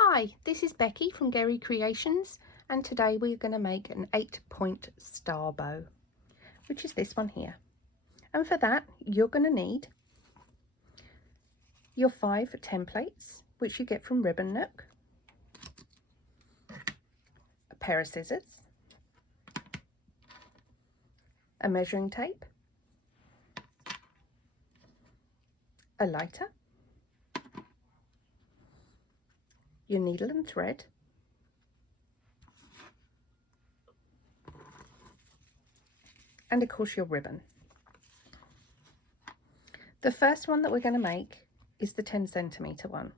Hi, this is Becky from Gerry Creations, and today we're going to make an 8-point star bow, which is this one here. And for that you're going to need your 5 templates, which you get from Ribbon Nook, a pair of scissors, a measuring tape, a lighter, your needle and thread, and of course your ribbon. The first one that we're going to make is the 10cm one.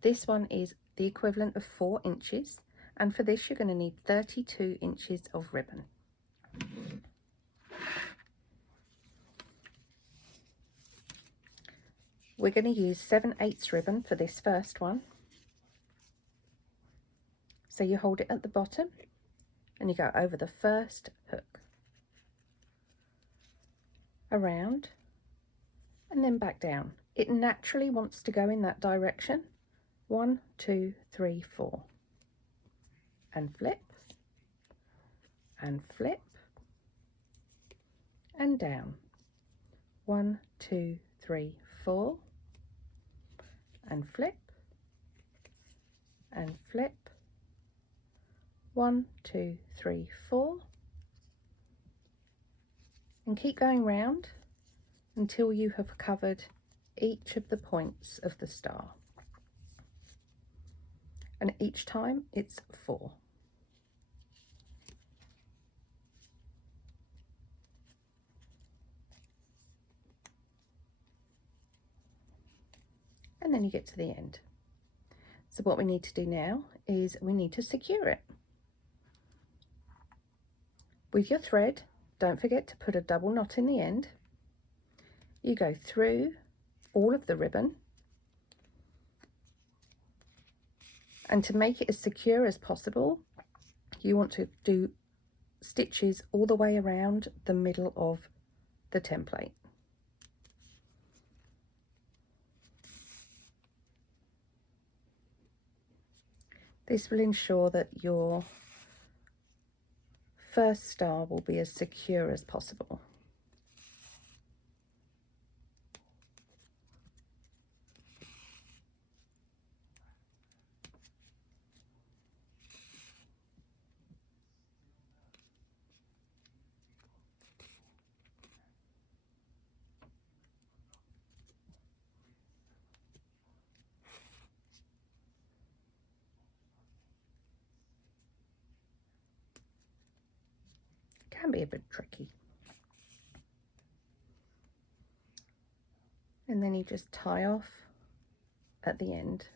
This one is the equivalent of 4 inches, and for this you're going to need 32 inches of ribbon. We're going to use 7/8 ribbon for this first one. So you hold it at the bottom and you go over the first hook, around, and then back down. It naturally wants to go in that direction. 1, 2, 3, 4. And flip, and flip, and down. 1, 2, 3, 4. And flip, and flip. 1, 2, 3, 4. And keep going round until you have covered each of the points of the star. And each time it's 4. And then you get to the end. So what we need to do now is we need to secure it. With your thread, don't forget to put a double knot in the end. You go through all of the ribbon, and to make it as secure as possible, you want to do stitches all the way around the middle of the template. This will ensure that your first star will be as secure as possible. Can be a bit tricky. And then you just tie off at the end.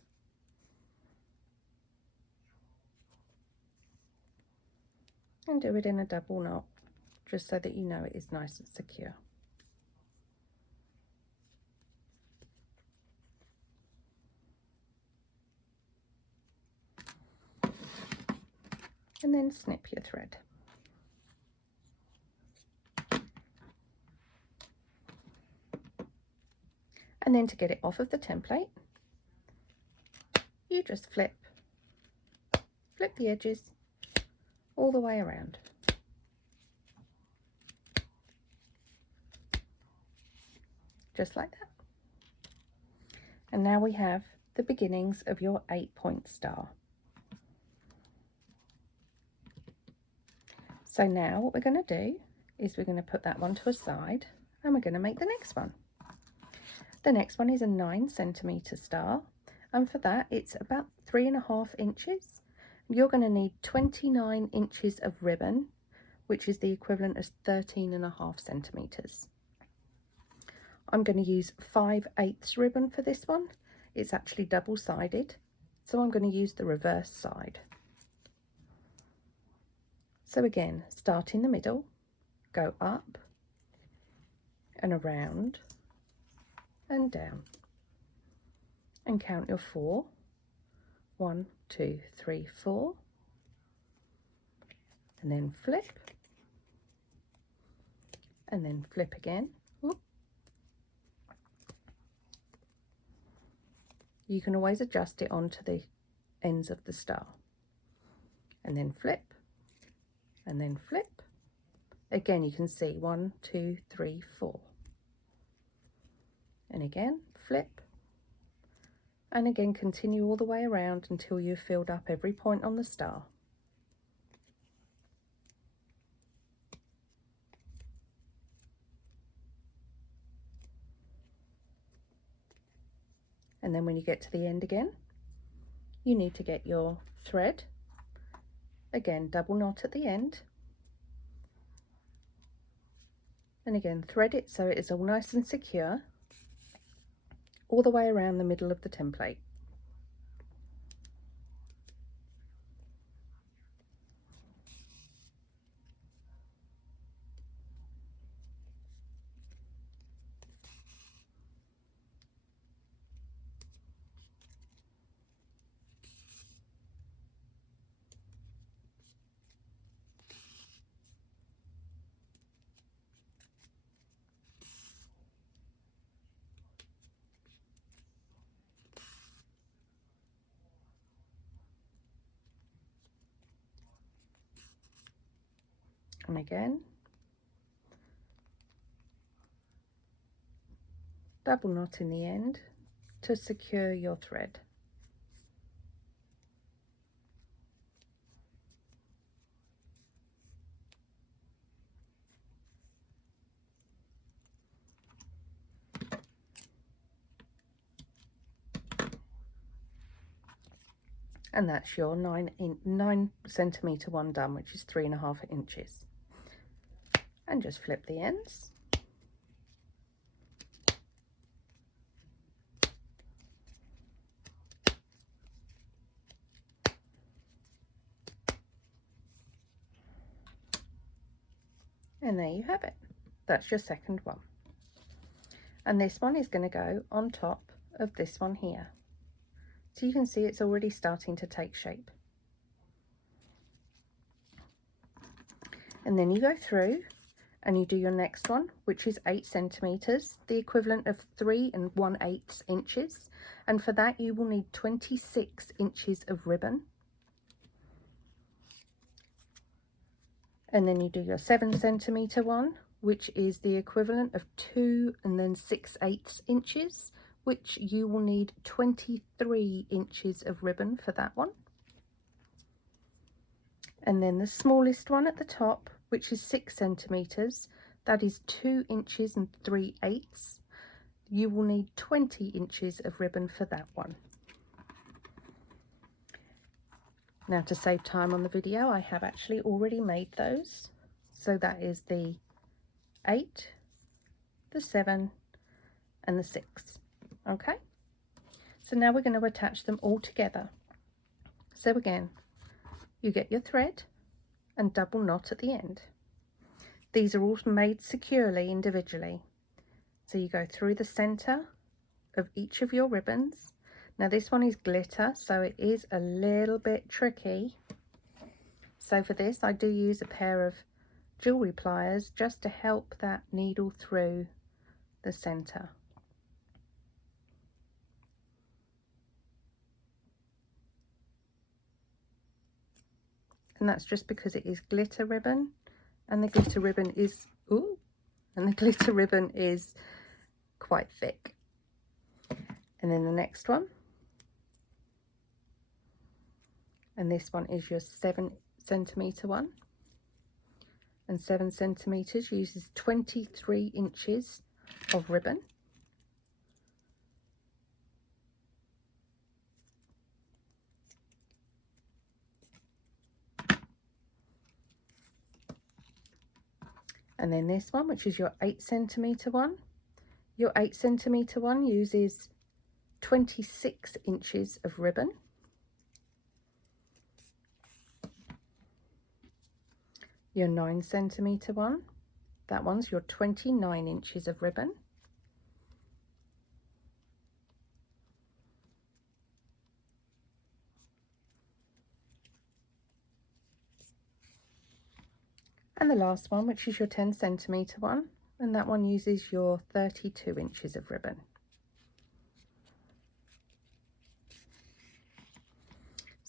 And do it in a double knot, just so that you know it is nice and secure. And then snip your thread. And then to get it off of the template, you just flip the edges all the way around. Just like that. And now we have the beginnings of your 8-point star. So now what we're going to do is we're going to put that one to a side, and we're going to make the next one. The next one is a 9cm star, and for that it's about 3.5 inches. You're going to need 29 inches of ribbon, which is the equivalent of 13.5 centimeters. I'm going to use 5/8 ribbon for this one. It's actually double-sided, so I'm going to use the reverse side. So again, start in the middle, go up and around and down, and count your 4. 1, 2, 3, 4, and then flip, and then flip again. Whoop. You can always adjust it onto the ends of the star. And then flip, and then flip. Again, you can see 1, 2, 3, 4. And again, flip. And again, continue all the way around until you've filled up every point on the star. And then when you get to the end again, you need to get your thread. Again, double knot at the end. And again, thread it so it is all nice and secure all the way around the middle of the template. And again, double knot in the end to secure your thread. And that's your 9 centimetre one done, which is 3.5 inches. And just flip the ends. And there you have it. That's your second one. And this one is going to go on top of this one here. So you can see it's already starting to take shape. And then you go through and you do your next one, which is 8 centimetres, the equivalent of 3 1/8 inches. And for that you will need 26 inches of ribbon. And then you do your 7 centimetre one, which is the equivalent of 2 6/8 inches, which you will need 23 inches of ribbon for that one. And then the smallest one at the top, which is 6 centimetres, that is 2 inches 3/8. You will need 20 inches of ribbon for that one. Now, to save time on the video, I have actually already made those. So that is the 8, the 7 and the 6. Okay, so now we're going to attach them all together. So again, you get your thread and double knot at the end. These are all made securely individually. So you go through the center of each of your ribbons. Now this one is glitter, so it is a little bit tricky. So for this, I do use a pair of jewelry pliers just to help that needle through the center. And that's just because it is glitter ribbon, and the glitter ribbon is quite thick. And then the next one, and this one is your 7 centimetre one, and 7 centimetres uses 23 inches of ribbon. And then this one, which is your 8 centimetre one. Your 8 centimetre one uses 26 inches of ribbon. Your 9 centimetre one, that one's your 29 inches of ribbon. And the last one, which is your 10 centimetre one, and that one uses your 32 inches of ribbon.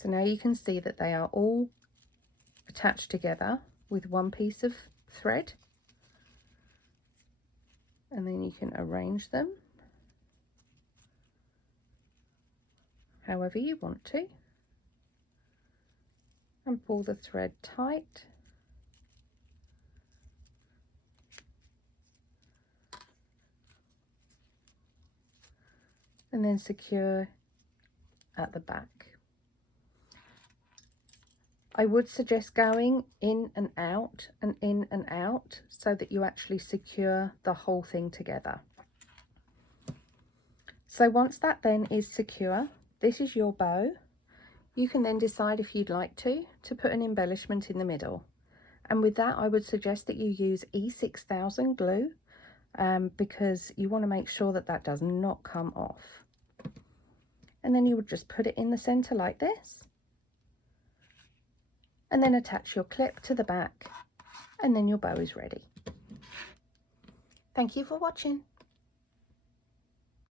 So now you can see that they are all attached together with one piece of thread, and then you can arrange them however you want to and pull the thread tight. And then secure at the back. I would suggest going in and out and in and out so that you actually secure the whole thing together. So once that then is secure, this is your bow. You can then decide if you'd like to put an embellishment in the middle. And with that, I would suggest that you use E6000 glue because you want to make sure that that does not come off. And then you would just put it in the center like this, and then attach your clip to the back, and then your bow is ready. Thank you for watching.